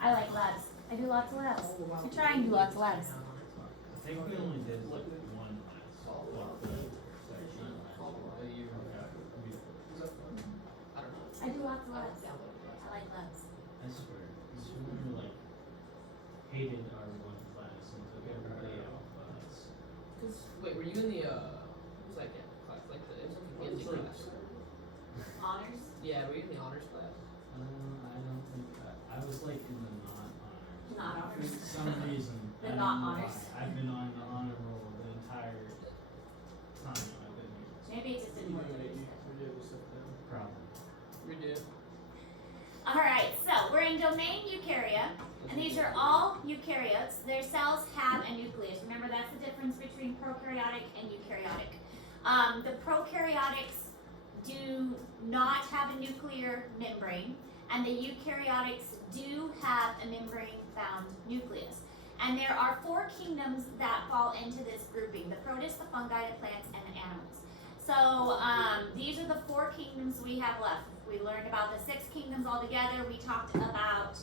I like labs. I do lots of labs. Oh, wow. I try and do lots of labs. I think we only did like one class, like the section last year. I don't know. I do lots of labs. I like labs. I swear, this woman like hated our one class and took everybody out of us. Wait, were you in the what was that class? Like the it was like the It's like- class. Honors? Yeah, were you in the honors class? I don't think I was like in the non-honors. Not honors. For some reason. The I don't not know honors. why. I've been on the honor roll the entire time I've been here. Maybe it just didn't work. Probably. We did. Alright, so we're in domain Eukarya, and these are all eukaryotes. Their cells have a nucleus. Remember, that's the difference between prokaryotic and eukaryotic. The prokaryotics do not have a nuclear membrane, and the eukaryotics do have a membrane-bound nucleus. And there are 4 kingdoms that fall into this grouping: the protists, the fungi, the plants, and the animals. So these are the 4 kingdoms we have left. We learned about the 6 kingdoms altogether. We talked about...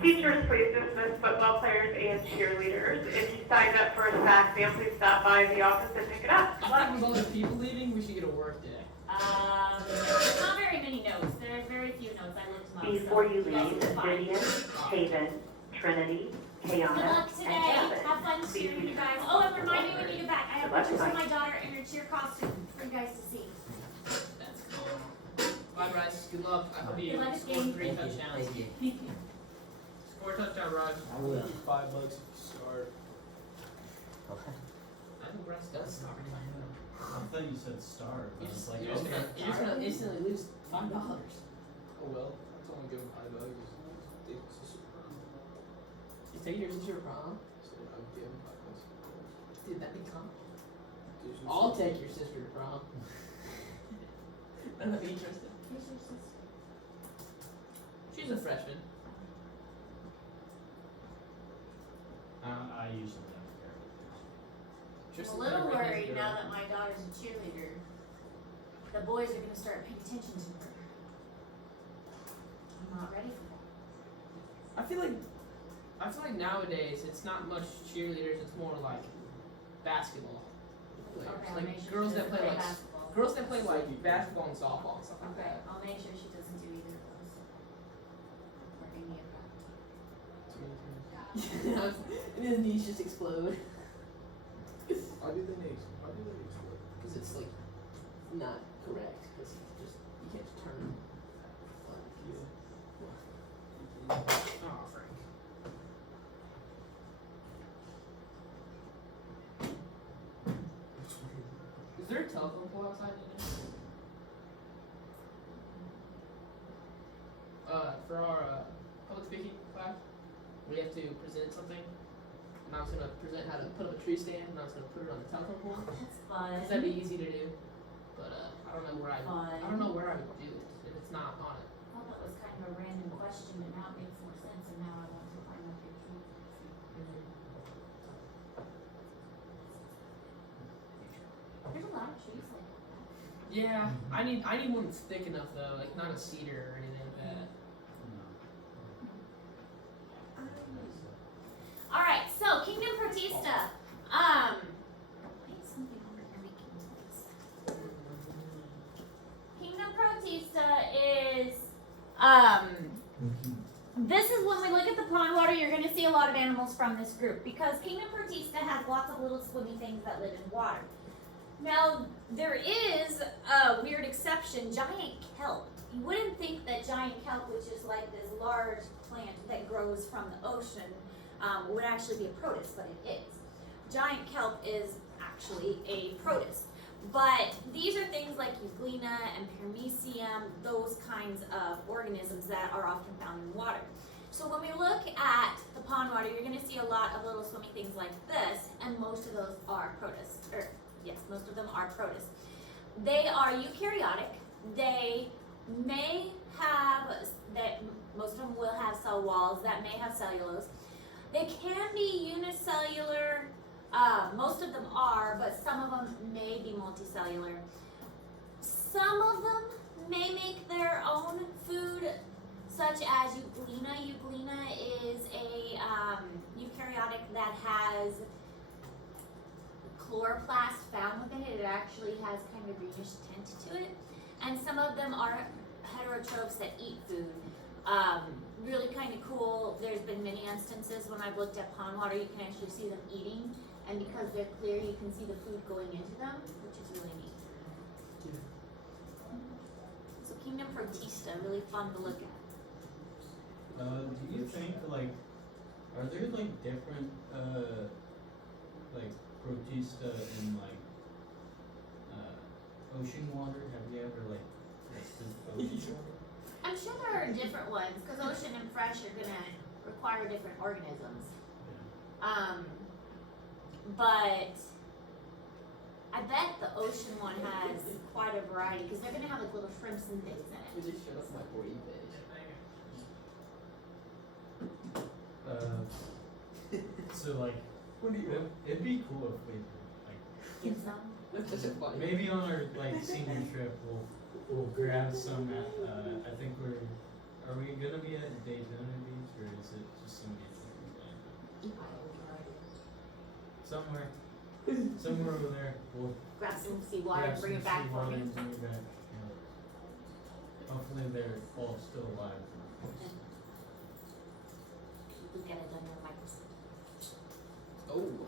Teachers, please dismiss football players and cheerleaders. If you signed up for a SAC meal, please stop by the office and pick it up. I think with all the people leaving, we should get a work day. there's not very many notes. There's very few notes. I looked them up. Before you guys leave, will find. Vivian, Haven, Trinity, Good Kayana, luck and today. Kevin. Have fun cheering, you guys. Oh, and remind me when you get back. I have Good luck pictures of tonight. my daughter in her cheer costume for you guys to see. That's cool. Bye, Bryce. Good luck. I hope you Good luck, score game. 3 touchdowns. Score a touchdown, Raj. I will. $5 if you start. I think Bryce does start. I thought you said star, but You're it's just, like, you're just okay. gonna, you're just gonna instantly lose $5. Oh well, I told him to give him $5. You take your sister to prom? So I would give him $5. Dude, that'd be calm. Gives you I'll something. take your sister to prom. I'm not interested. Here's your sister. She's a freshman. I usually never care what I'm a Tristan's little my worried girl. now that my daughter's a cheerleader. The boys are going to start paying attention to her. I'm not ready for that. I feel like nowadays it's not much cheerleaders. It's more like basketball players. Okay, I'll Like make sure girls she that doesn't play like basketball. girls that play like basketball and softball and stuff like Okay, that. I'll make sure she doesn't do either of those. Or any of that. And his knees just explode Why do they need? Why do they need to work? because it's like not correct. Because you can't just turn. Oh, Frank. Is there a telephone pole outside in there? For our public speaking class, we have to present something, and I was gonna present how to put up a tree stand, and I was gonna put it on the telephone pole. That's fun. That'd be easy to do, but I don't know where I Fun. don't know where I would do it if it's not on it. I thought that was kind of a random question, but now it makes more sense, and now I want to find out your truth. There's a lot of trees like that. Yeah, I need one that's thick enough though, like not a cedar or anything like that. All right, so Kingdom Protista. Wait, something over here making noise. Kingdom Protista is this is when we look at the pond water, you're going to see a lot of animals from this group because Kingdom Protista has lots of little swimmy things that live in water. Now, there is a weird exception, giant kelp. You wouldn't think that giant kelp, which is like this large plant that grows from the ocean, would actually be a protist, but it is. Giant kelp is actually a protist. But these are things like Euglena and Paramecium, those kinds of organisms that are often found in water. So when we look at the pond water, you're going to see a lot of little swimming things like this, and most of those are protists. Yes, most of them are protists. They are eukaryotic. They may have, most of them will have cell walls that may have cellulose. They can be unicellular. Most of them are, but some of them may be multicellular. Some of them may make their own food. such as Euglena. Euglena is a eukaryotic that has chloroplast found within it. It actually has kind of a greenish tint to it. And some of them are heterotrophs that eat food. Really kind of cool. There's been many instances when I've looked at pond water, you can actually see them eating. And because they're clear, you can see the food going into them, which is really neat. So Kingdom Protista, really fun to look at. Do you think like, are there like different like protista in like ocean water? Have you ever like tested ocean water? I'm sure there are different ones, because ocean and fresh are gonna require different organisms. But I bet the ocean one has quite a variety, because they're gonna have like little shrimps and things in We it. just showed up my for you page. So like, What do you want? it'd be cool if we like Get some. That's such a funny. maybe on our like senior trip we'll grab some at I think are we gonna be at Daytona Beach or is it just some beach in Somewhere over there. We'll Grab some seawater grab and bring some it back for seawater me. and bring it back. Yeah. Hopefully they're all still alive. We'll get it done in a microscope. Oh.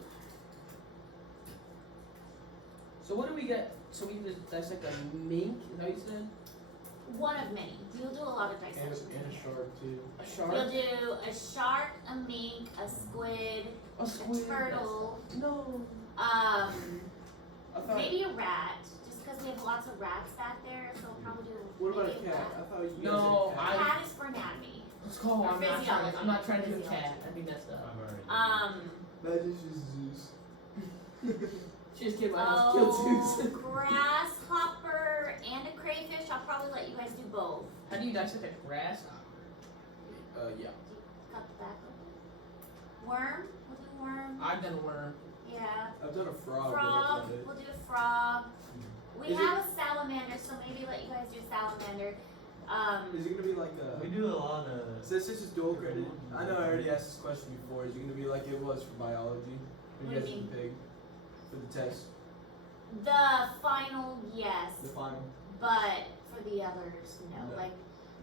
So what do we get? So we just dissect a mink, is that what you said? One of many. You'll do a lot of dissections in And a here. shark too. A shark? You'll do a shark, a mink, a squid, A squid? turtle, No. um, I thought. maybe a rat, just because we have lots of rats back there, so we'll probably do What about a maybe cat? rat. I thought you guys No, had a cat. Cat is for anatomy. Let's go. Or I'm not physiology. trying to do a cat. Physiology. I think that's the. I've already That is just Zeus. She just came out and killed Zeus. Grasshopper and a crayfish. I'll probably let you guys do both. How do you dissect a grass? Yeah. Cut the back open. Worm. We'll do worm. I've done a worm. Yeah. I've done a frog. but Frog. that's about it. We'll do a frog. We Is have a salamander, so maybe let you guys do salamander. Is it gonna be like We a? do a lot of Since this is dual credit, I know I already asked this question before. Is it gonna be like it was for biology? When What you do guys you did the pig for the test, The final, yes, the final. but for the others, no. No. Like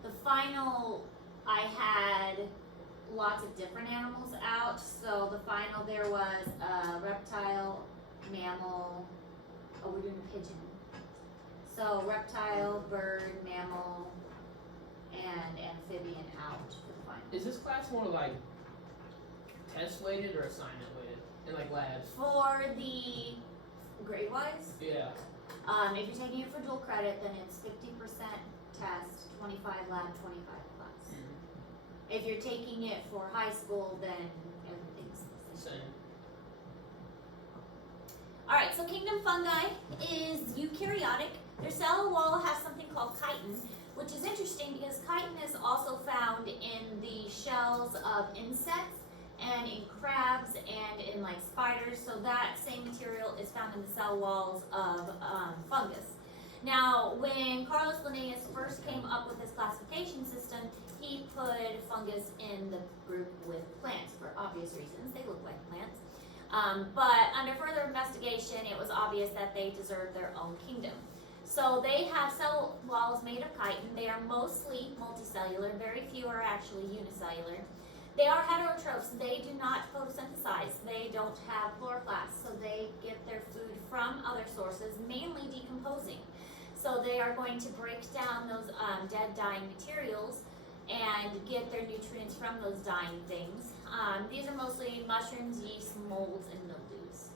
the final, I had lots of different animals out. So the final, there was a reptile, mammal. Oh, we're doing a pigeon. So reptile, bird, mammal, and amphibian out for the final. Is this class more like test weighted or assignment weighted in like labs? For the grade wise, Yeah. if you're taking it for dual credit, then it's 50% test, 25 lab, 25 class. If you're taking it for high school, then everything's the same. Same. Alright, so kingdom fungi is eukaryotic. Their cell wall has something called chitin, which is interesting because chitin is also found in the shells of insects and in crabs and in like spiders. So that same material is found in the cell walls of fungus. Now, when Carlos Linnaeus first came up with his classification system, he put fungus in the group with plants for obvious reasons. They look like plants. But under further investigation, it was obvious that they deserved their own kingdom. So they have cell walls made of chitin. They are mostly multicellular. Very few are actually unicellular. They are heterotrophs. They do not photosynthesize. They don't have chloroplasts, so they get their food from other sources, mainly decomposing. So they are going to break down those dead, dying materials and get their nutrients from those dying things. These are mostly mushrooms, yeast, molds, and mildews.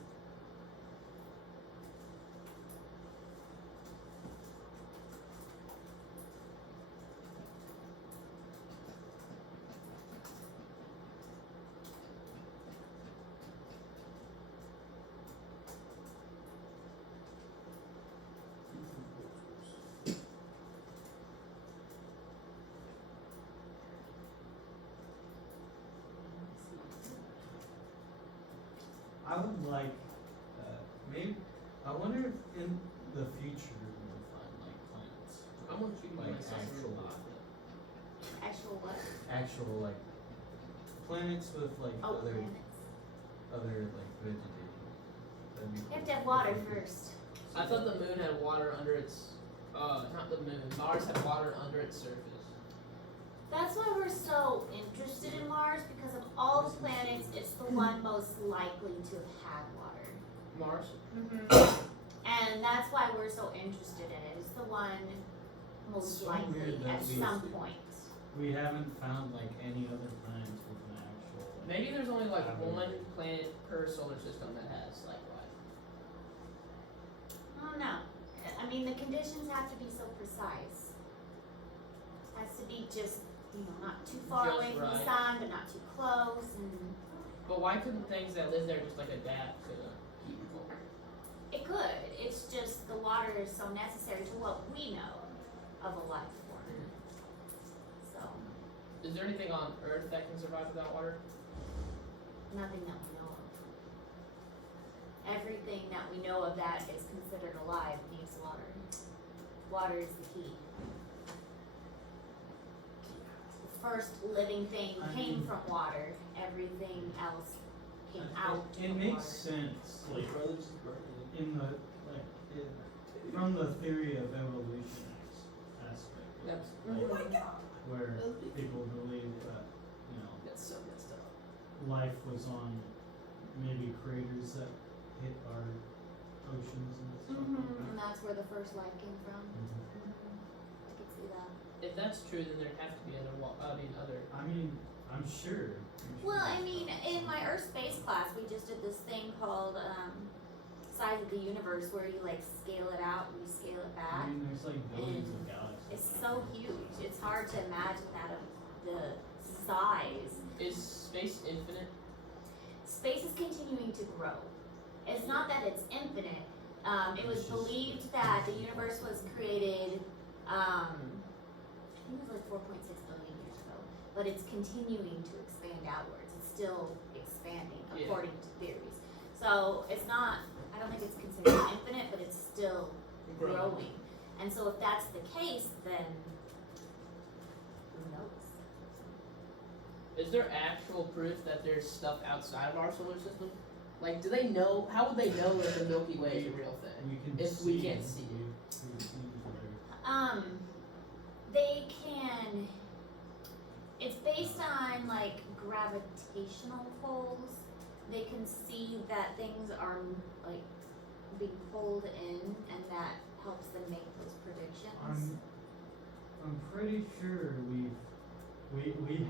I would like, maybe, I wonder if in the future we'll find like plants. I want you to Like my sister actual- Actual Actual what? actual like planets with like Oh, other planets. like vegetation. That'd be You cool. have to have water first. I thought the moon had water under its. Not the moon. Mars had water under its surface. That's why we're so interested in Mars, because of all the planets, it's the one most likely to have had water. Mars. And that's why we're so interested in it. It's the one most So likely weird that at we- some point. We haven't found like any other planets with an actual. Like, Maybe there's only like habitable- one planet per solar system that has like life. I don't know. I mean, the conditions have to be so precise. Has to be just, not too far Just away from the right. sun, but not too close, and But why couldn't things that live there just like adapt to people? it could. It's just the water is so necessary to what we know of a life form. So, Is there anything on Earth that can survive without water? nothing that we know of. Everything that we know of that is considered alive needs water. Water is the key. The first living thing I came mean- from water. Everything else came out It of makes water. sense, Like like brothers is burning. in the from the theory of evolution aspect. That's Like, where people believe that that's so messed up. life was on maybe craters that hit our oceans and stuff. And that's where the first life came from. I could see that. If that's true, then there'd have to be other. Other. I mean, I'm sure. Well, I mean, in my Earth space class, we just did this thing called Size of the Universe, where you like scale it out and you scale it I back. mean, there's like billions and of galaxies. It's so huge. It's hard to imagine that of the size. Is space infinite? Space is continuing to grow. It's not that it's infinite. It was It's just- believed that the universe was created, I think it was like 4.6 billion years ago, but it's continuing to expand outwards. It's still expanding Yeah. according to theories. So it's not, I don't think it's considered infinite, but it's still growing. And so if that's the case, then who knows? Is there actual proof that there's stuff outside of our solar system? Like, do they know? How would they know that the Milky Way is a real thing? We can If see, we can't see it. we see where- They can, it's based on like gravitational pulls. They can see that things are like being pulled in, and that helps them make those predictions. I'm pretty sure we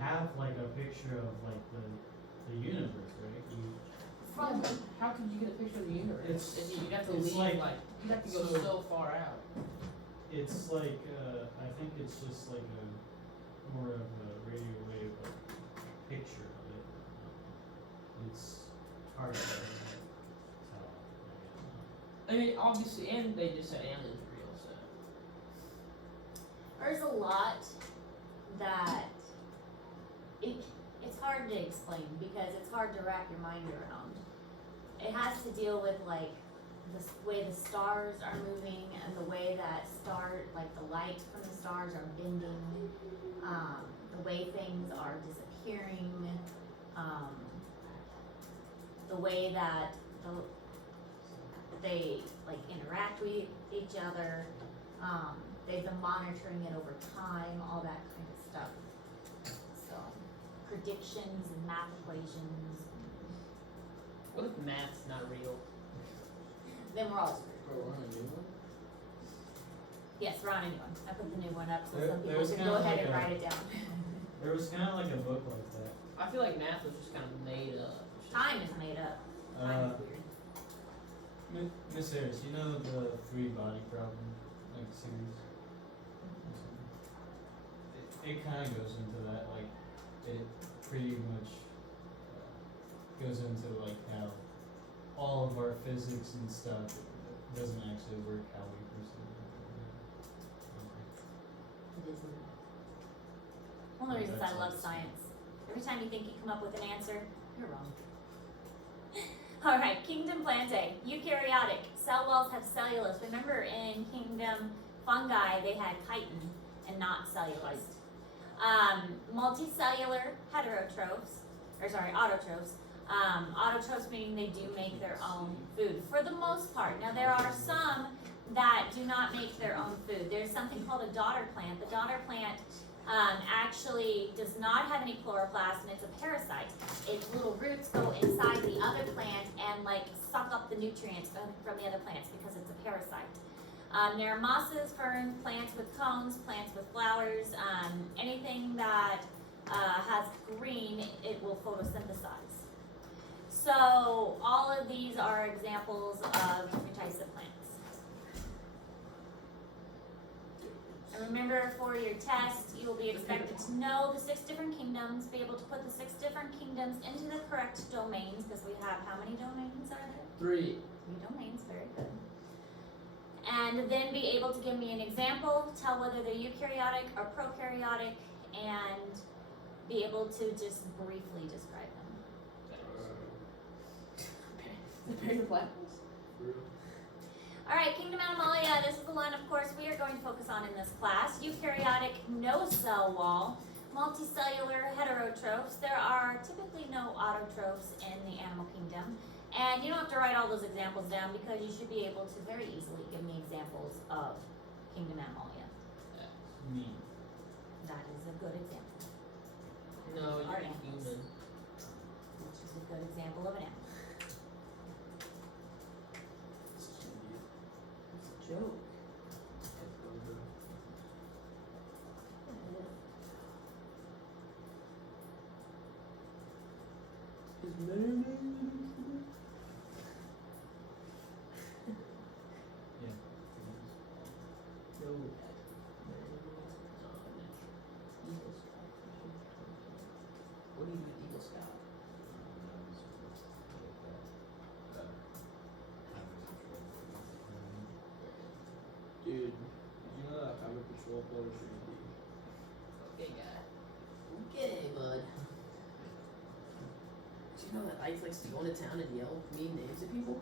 have like a picture of like the universe, right? From How could you get a picture of the universe? It's- If you have to it's leave, like- you have to go so- so far out. It's like I think it's just like a more of a radio wave picture of it. It's hard to tell. I mean, obviously, and they just said aliens are real, so. there's a lot that it's hard to explain because it's hard to wrap your mind around. It has to deal with like the way the stars are moving and the way that the light from the stars are bending, the way things are disappearing, the way that they like interact with each other. They've been monitoring it over time, all that kind of stuff. So predictions and math equations. What if math's not real? Then we're all screwed. Bro, we're on a new one? Yes, we're on a new one. I put the new one up so There- some people there's can kinda go ahead like and a- write it down. There was kind of like a book like that. I feel like math was just kind of made up. Time is made up. Time is weird. Miss Harris, you know the three body problem like series? It kind of goes into that, like it pretty much goes into like how all of our physics and stuff doesn't actually work how we perceive it. It is. One of the reasons I That's love awesome. science. Every time you think you come up with an answer, you're wrong. Alright, Kingdom Plant A. Eukaryotic. Cell walls have cellulose. Remember in Kingdom Fungi they had chitin and not cellulose. Multicellular heterotrophs, autotrophs. Autotrophs meaning they do make their own food for the most part. Now there are some that do not make their own food. There's something called a daughter plant. The daughter plant actually does not have any chloroplast, and it's a parasite. Its little roots go inside the other plant and like suck up the nutrients from the other plants because it's a parasite. There are mosses, ferns, plants with cones, plants with flowers, anything that has green, it will photosynthesize. So all of these are examples of different types of plants. And remember, for your test, you will be expected to know the 6 different kingdoms, be able to put the 6 different kingdoms into the correct domains, because we have, how many domains are there? 3. 3 domains, very good. And then be able to give me an example, tell whether they're eukaryotic or prokaryotic, and be able to just briefly describe them. Prepare the black ones. Alright, Kingdom Animalia, this is the one, of course, we are going to focus on in this class. Eukaryotic, no cell wall. Multicellular heterotrophs. There are typically no autotrophs in the animal kingdom. And you don't have to write all those examples down because you should be able to very easily give me examples of Kingdom Animalia. Me. That is a good example. No, Our you're animals. human. Which is a good example of an animal. It's a joke. His name Yeah. No. What do you do with Eagle Scout? Dude, did you know that Highway Patrol photo should be? Okay, guy. Okay, bud. Did you know that Ike likes to go into town and yell mean names at people?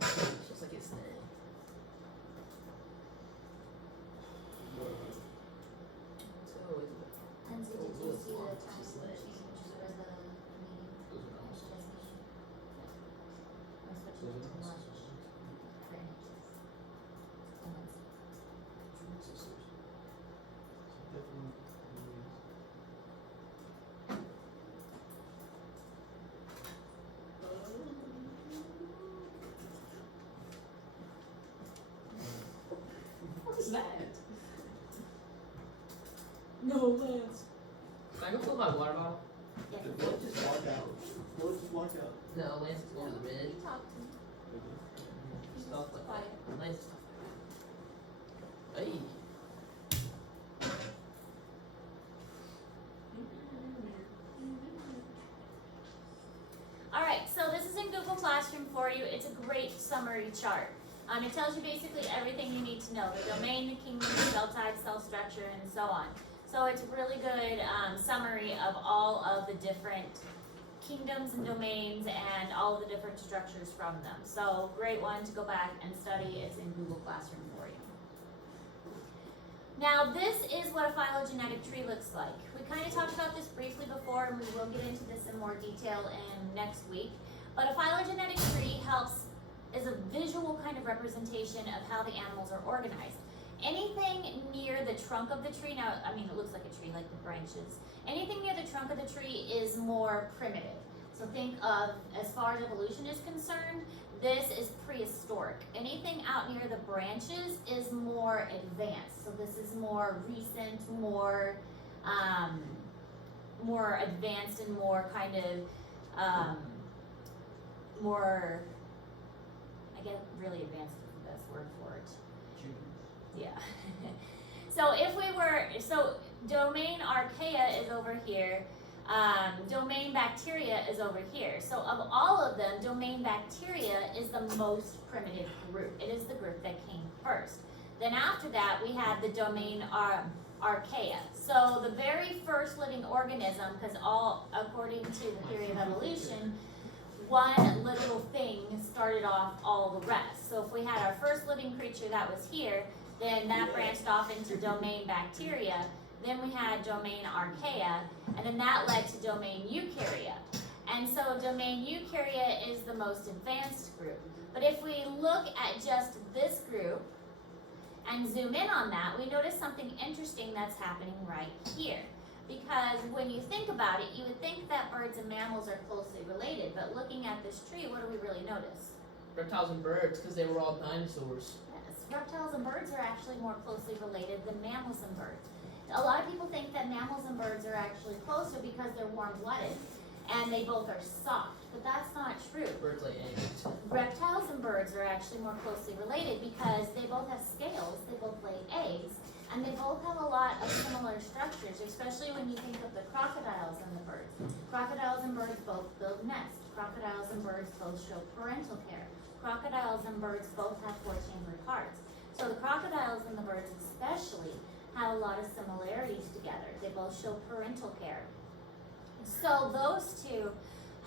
It's just like his thing. So, Lindsay, did you see the time Just change like- for the meeting? Those are awesome. Designation? I'm switching it to lunch. For images. And Lindsay. What is that? No, Lance. Can I go fill my water bottle? Yes. Let's just walk out. Let's just walk out. No, Lance is going to the ridge. Talk to me. Stuff like Quiet. that. Lance stuff like that. Hey. Alright, so this is in Google Classroom for you. It's a great summary chart. It tells you basically everything you need to know. The domain, the kingdom, the cell type, cell structure, and so on. So it's a really good summary of all of the different kingdoms and domains and all of the different structures from them. So great one to go back and study. It's in Google Classroom for you. Now this is what a phylogenetic tree looks like. We kind of talked about this briefly before, and we will get into this in more detail in next week. But a phylogenetic tree is a visual kind of representation of how the animals are organized. Anything near the trunk of the tree, now I mean it looks like a tree, like the branches. Anything near the trunk of the tree is more primitive. So think of, as far as evolution is concerned, this is prehistoric. Anything out near the branches is more advanced. So this is more recent, more advanced and more kind of, more, I guess really advanced is the best word for it. Yeah. So domain archaea is over here. Domain bacteria is over here. So of all of them, domain bacteria is the most primitive group. It is the group that came first. Then after that, we have the domain archaea. So the very first living organism, because according to the theory of evolution, one little thing started off all the rest. So if we had our first living creature that was here, Then that branched off into domain bacteria. Then we had domain archaea, and then that led to domain eukarya. And so domain eukarya is the most advanced group. But if we look at just this group and zoom in on that, we notice something interesting that's happening right here. Because when you think about it, you would think that birds and mammals are closely related, but looking at this tree, what do we really notice? Reptiles and birds, because they were all dinosaurs. Yes, reptiles and birds are actually more closely related than mammals and birds. A lot of people think that mammals and birds are actually closer because they're warm-blooded and they both are soft, but that's not true. Birds lay eggs. Reptiles and birds are actually more closely related because they both have scales, they both lay eggs, and they both have a lot of similar structures, especially when you think of the crocodiles and the birds. Crocodiles and birds both build nests. Crocodiles and birds both show parental care. Crocodiles and birds both have 4-chambered hearts. So the crocodiles and the birds especially have a lot of similarities together. They both show parental care. So those two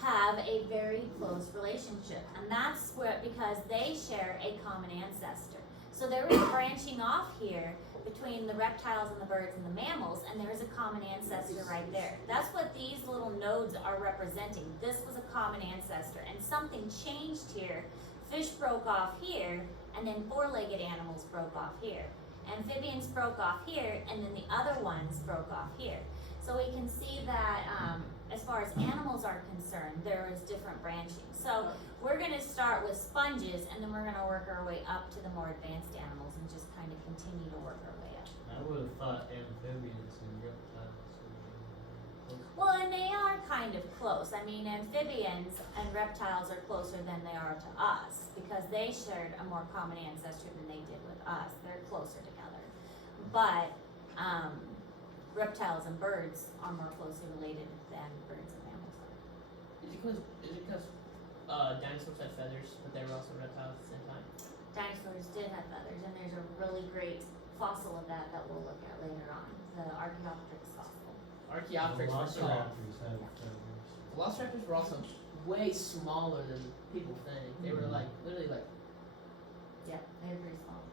have a very close relationship, and that's because they share a common ancestor. So there is branching off here between the reptiles and the birds and the mammals, and there is a common ancestor right there. That's what these little nodes are representing. This was a common ancestor, and something changed here. Fish broke off here, and then 4-legged animals broke off here. Amphibians broke off here, and then the other ones broke off here. So we can see that as far as animals are concerned, there is different branching. So we're going to start with sponges, and then we're going to work our way up to the more advanced animals and just kind of continue to work our way up. I would have thought amphibians and reptiles would be close. Well, and they are kind of close. I mean, amphibians and reptiles are closer than they are to us because they shared a more common ancestor than they did with us. They're closer together. But reptiles and birds are more closely related than birds and mammals are. Is it because dinosaurs had feathers, but they were also reptiles at the same time? Dinosaurs did have feathers, and there's a really great fossil of that we'll look at later on, the Archaeopteryx fossil. Archaeopteryx were small. Velociraptors have feathers. Velociraptors were also way smaller than people think. They were like literally like. Yep, they're pretty small.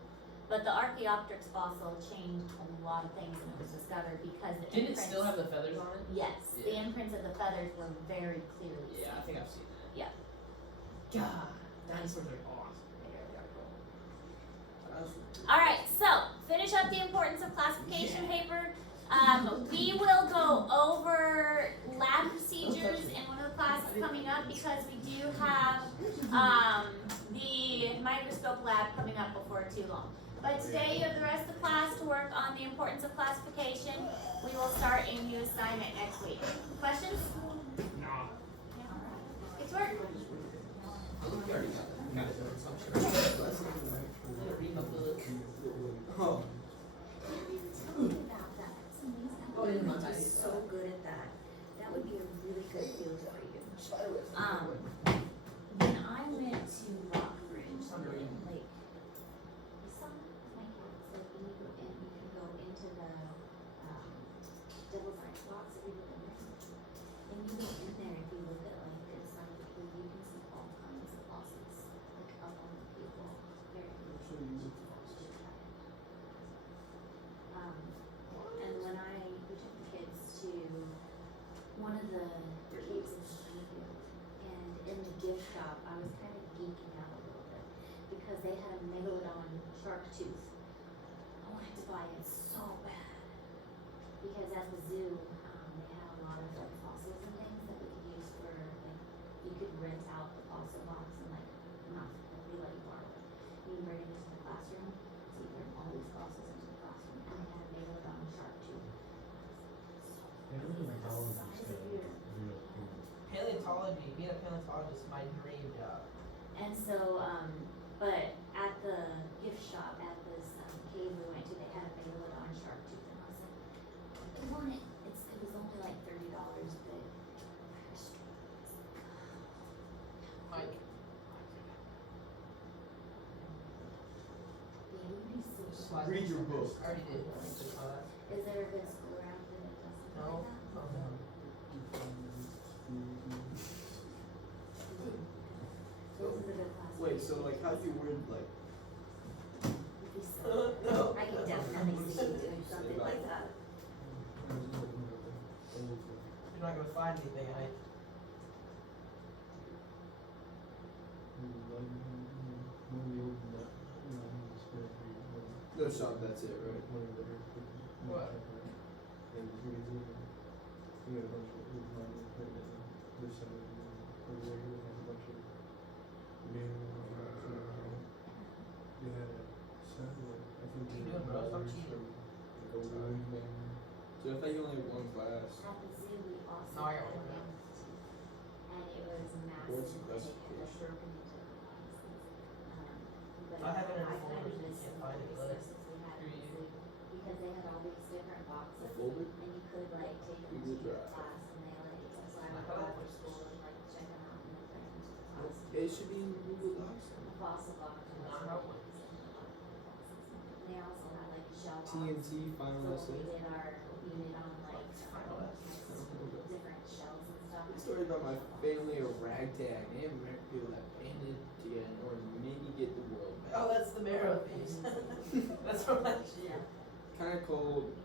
But the Archaeopteryx fossil changed a lot of things when it was discovered because the Did it imprints. still have the feathers on it? Yes, the Yeah. imprints of the feathers were very clearly Yeah, I seen. think I've seen that. Yeah. God, dinosaurs are awesome. They really are cool. That's- All right, so finish up the importance of classification paper. We will go over lab procedures in one of the classes coming up because we do have the microscope lab coming up before too long. But today you have the rest of the class to work on the importance of classification. We will start a new assignment next week. Questions? No. Get to work. We already got that. No. Read my book. Oh. Tell me about that. That's amazing. Oh, yeah, my You're bad. so good at that. That would be a really good field for you. When I went to Rockbridge, like, some of my kids, like, when you go in, you can go into the, devil's eye box that we live in. And you go in there, if you look at like the inside of the pool, you can see all kinds of fossils, like up on the people. Very cool. And when we took the kids to one of the caves in Springfield, and in the gift shop, I was kind of geeking out a little bit because they had a megalodon shark tooth. I wanted to buy it so bad because at the zoo, they had a lot of like fossils and things that we could use for like you could rent out the fossil box and like not like they let you borrow it. You can bring it into the classroom, so you bring all these fossils into the classroom, and they had a megalodon shark tooth. Paleontologists Size of are your- real cool. Paleontology, being a paleontologist, is my dream job. And so, but at the gift shop at this cave we went to, they had a megalodon shark tooth, and I was like, I want it. It was only like $30, but Mike. Read your book. I already did. I just saw that. Is there a good school around here that does something No. like that? This is a good class. Wait, so like how do you word like It'd be so- not gonna find anything. And No shot, that's it, right? What? You doing, bro? Stop cheating. So I thought you only had one class. At the zoo, we also No, I had got one a now. mammoth, and it was massive. What's the and it classification? was broken into pieces. But I have it in a I folder, couldn't so you miss can't find it, the but resources we had at the Here zoo because they had all these different boxes, A folder? and you could like take them Google to your Drive. class and mail it. So I would go after school and like check them out and then bring them to the class. It should be in Google Docs. A fossil box. Not helpful. They also had like a shell box. TNT final So essay. we did our unit on like Final different shells and stuff. The story about my family of ragtag Native American people that banded together in order to maybe get the world back. Oh, that's the marrow piece. That's from last year. Kinda cold. It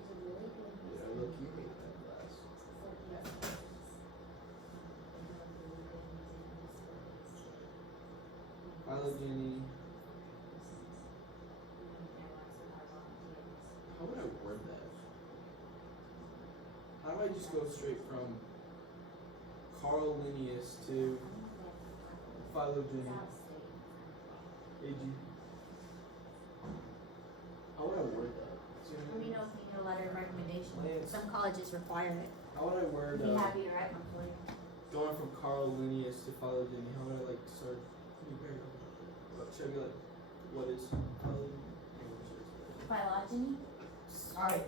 was a really good Yeah, look, you hate that class. Phylogeny. How would I word that? How do I just go straight from Carl Linnaeus to phylogeny? AG. How would I word that? Let me know if you need a letter of recommendation. Lance. Some colleges require it. How would I word Be happy to write one for you. going from Carl Linnaeus to phylogeny? How would I like start? Should I be like, what is phylogeny? Phylogeny? Alright,